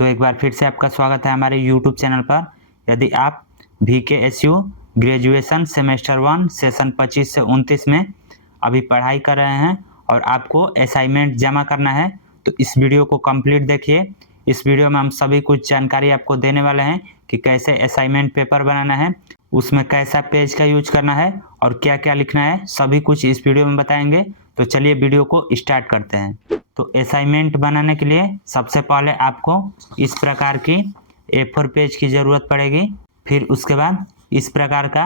तो एक बार फिर से आपका स्वागत है हमारे यूट्यूब चैनल पर। यदि आप VKSU ग्रेजुएशन सेमेस्टर 1 सेशन 25 से 29 में अभी पढ़ाई कर रहे हैं और आपको असाइनमेंट जमा करना है तो इस वीडियो को कंप्लीट देखिए। इस वीडियो में हम सभी कुछ जानकारी आपको देने वाले हैं कि कैसे असाइनमेंट पेपर बनाना है, उसमें कैसा पेज का यूज करना है और क्या क्या लिखना है, सभी कुछ इस वीडियो में बताएंगे। तो चलिए वीडियो को स्टार्ट करते हैं। तो असाइनमेंट बनाने के लिए सबसे पहले आपको इस प्रकार की A4 पेज की ज़रूरत पड़ेगी। फिर उसके बाद इस प्रकार का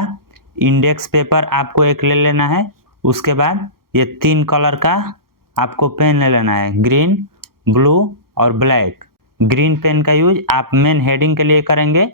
इंडेक्स पेपर आपको एक ले लेना है। उसके बाद ये 3 कलर का आपको पेन ले लेना है, ग्रीन, ब्लू और ब्लैक। ग्रीन पेन का यूज आप मेन हेडिंग के लिए करेंगे।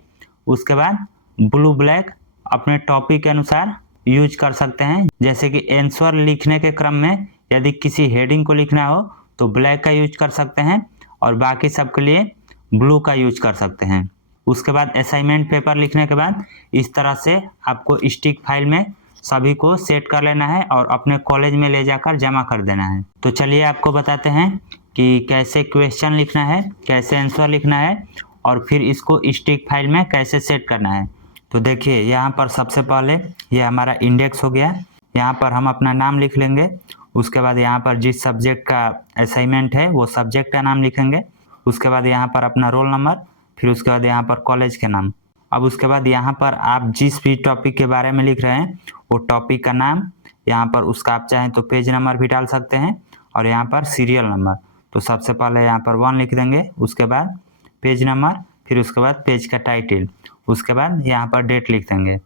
उसके बाद ब्लू ब्लैक अपने टॉपिक के अनुसार यूज कर सकते हैं। जैसे कि आंसर लिखने के क्रम में यदि किसी हेडिंग को लिखना हो तो ब्लैक का यूज कर सकते हैं और बाकी सब के लिए ब्लू का यूज कर सकते हैं। उसके बाद असाइनमेंट पेपर लिखने के बाद इस तरह से आपको स्टिक फाइल में सभी को सेट कर लेना है और अपने कॉलेज में ले जाकर जमा कर देना है। तो चलिए आपको बताते हैं कि कैसे क्वेश्चन लिखना है, कैसे आंसर लिखना है और फिर इसको स्टिक फाइल में कैसे सेट करना है। तो देखिए यहाँ पर सबसे पहले ये हमारा इंडेक्स हो गया। यहाँ पर हम अपना नाम लिख लेंगे। उसके बाद यहाँ पर जिस सब्जेक्ट का असाइनमेंट है वो सब्जेक्ट का नाम लिखेंगे। उसके बाद यहाँ पर अपना रोल नंबर, फिर उसके बाद यहाँ पर कॉलेज के नाम। अब उसके बाद यहाँ पर आप जिस भी टॉपिक के बारे में लिख रहे हैं वो टॉपिक का नाम, यहाँ पर उसका आप चाहें तो पेज नंबर भी डाल सकते हैं और यहाँ पर सीरियल नंबर। तो सबसे पहले यहाँ पर 1 लिख देंगे, उसके बाद पेज नंबर, फिर उसके बाद पेज का टाइटल, उसके बाद यहाँ पर डेट लिख देंगे।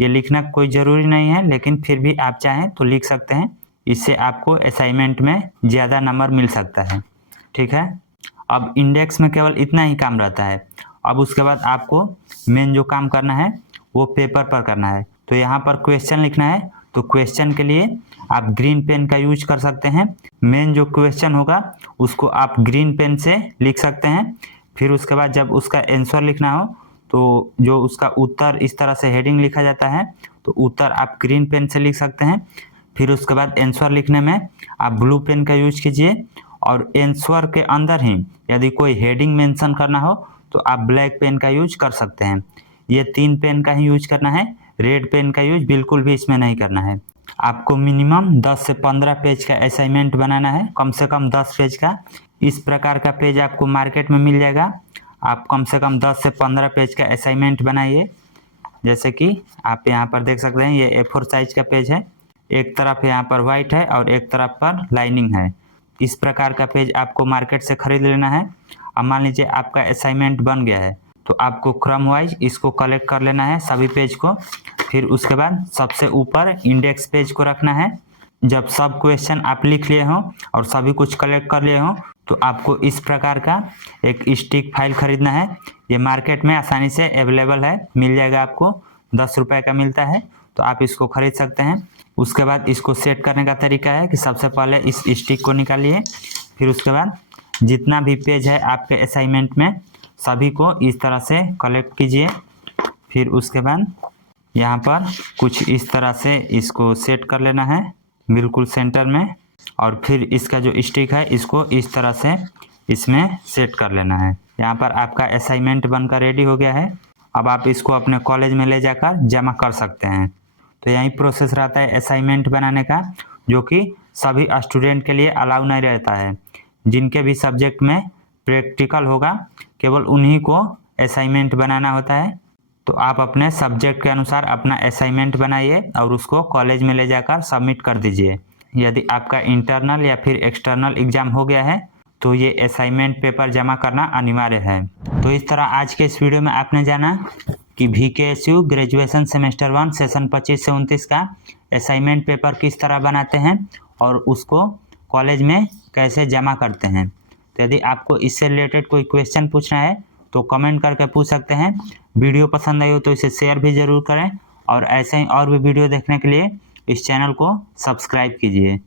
ये लिखना कोई ज़रूरी नहीं है, लेकिन फिर भी आप चाहें तो लिख सकते हैं। इससे आपको असाइनमेंट में ज़्यादा नंबर मिल सकता है, ठीक है। अब इंडेक्स में केवल इतना ही काम रहता है। अब उसके बाद आपको मेन जो काम करना है वो पेपर पर करना है। तो यहाँ पर क्वेश्चन लिखना है। तो क्वेश्चन के लिए आप ग्रीन पेन का यूज कर सकते हैं। मेन जो क्वेश्चन होगा उसको आप ग्रीन पेन से लिख सकते हैं। फिर उसके बाद जब उसका आंसर लिखना हो तो जो उसका उत्तर इस तरह से हेडिंग लिखा जाता है तो उत्तर आप ग्रीन पेन से लिख सकते हैं। फिर उसके बाद आंसर लिखने में आप ब्लू पेन का यूज कीजिए और आंसर के अंदर ही यदि कोई हेडिंग मेंशन करना हो तो आप ब्लैक पेन का यूज कर सकते हैं। ये 3 पेन का ही यूज करना है, रेड पेन का यूज बिल्कुल भी इसमें नहीं करना है। आपको मिनिमम 10 से 15 पेज का असाइनमेंट बनाना है, कम से कम 10 पेज का। इस प्रकार का पेज आपको मार्केट में मिल जाएगा। आप कम से कम 10 से 15 पेज का असाइनमेंट बनाइए। जैसे कि आप यहाँ पर देख सकते हैं ये A4 साइज का पेज है। एक तरफ यहाँ पर वाइट है और एक तरफ पर लाइनिंग है। इस प्रकार का पेज आपको मार्केट से खरीद लेना है। अब मान लीजिए आपका असाइनमेंट बन गया है तो आपको क्रम वाइज इसको कलेक्ट कर लेना है सभी पेज को। फिर उसके बाद सबसे ऊपर इंडेक्स पेज को रखना है। जब सब क्वेश्चन आप लिख लिए हों और सभी कुछ कलेक्ट कर लिए हों तो आपको इस प्रकार का एक स्टिक फाइल खरीदना है। ये मार्केट में आसानी से अवेलेबल है, मिल जाएगा आपको। 10 रुपये का मिलता है तो आप इसको खरीद सकते हैं। उसके बाद इसको सेट करने का तरीका है कि सबसे पहले इस स्टिक को निकालिए। फिर उसके बाद जितना भी पेज है आपके असाइनमेंट में सभी को इस तरह से कलेक्ट कीजिए। फिर उसके बाद यहाँ पर कुछ इस तरह से इसको सेट कर लेना है बिल्कुल सेंटर में। और फिर इसका जो स्टिक है इसको इस तरह से इसमें सेट कर लेना है। यहाँ पर आपका असाइनमेंट बनकर रेडी हो गया है। अब आप इसको अपने कॉलेज में ले जाकर जमा कर सकते हैं। तो यही प्रोसेस रहता है असाइनमेंट बनाने का, जो कि सभी स्टूडेंट के लिए अलाउ नहीं रहता है। जिनके भी सब्जेक्ट में प्रैक्टिकल होगा केवल उन्हीं को असाइनमेंट बनाना होता है। तो आप अपने सब्जेक्ट के अनुसार अपना असाइनमेंट बनाइए और उसको कॉलेज में ले जाकर सबमिट कर दीजिए। यदि आपका इंटरनल या फिर एक्सटर्नल एग्जाम हो गया है तो ये असाइनमेंट पेपर जमा करना अनिवार्य है। तो इस तरह आज के इस वीडियो में आपने जाना कि VKSU ग्रेजुएशन सेमेस्टर 1 सेशन 25 से 29 का असाइनमेंट पेपर किस तरह बनाते हैं और उसको कॉलेज में कैसे जमा करते हैं। तो यदि आपको इससे रिलेटेड कोई क्वेश्चन पूछना है तो कमेंट करके पूछ सकते हैं। वीडियो पसंद आई हो तो इसे शेयर भी ज़रूर करें और ऐसे ही और भी वीडियो देखने के लिए इस चैनल को सब्सक्राइब कीजिए।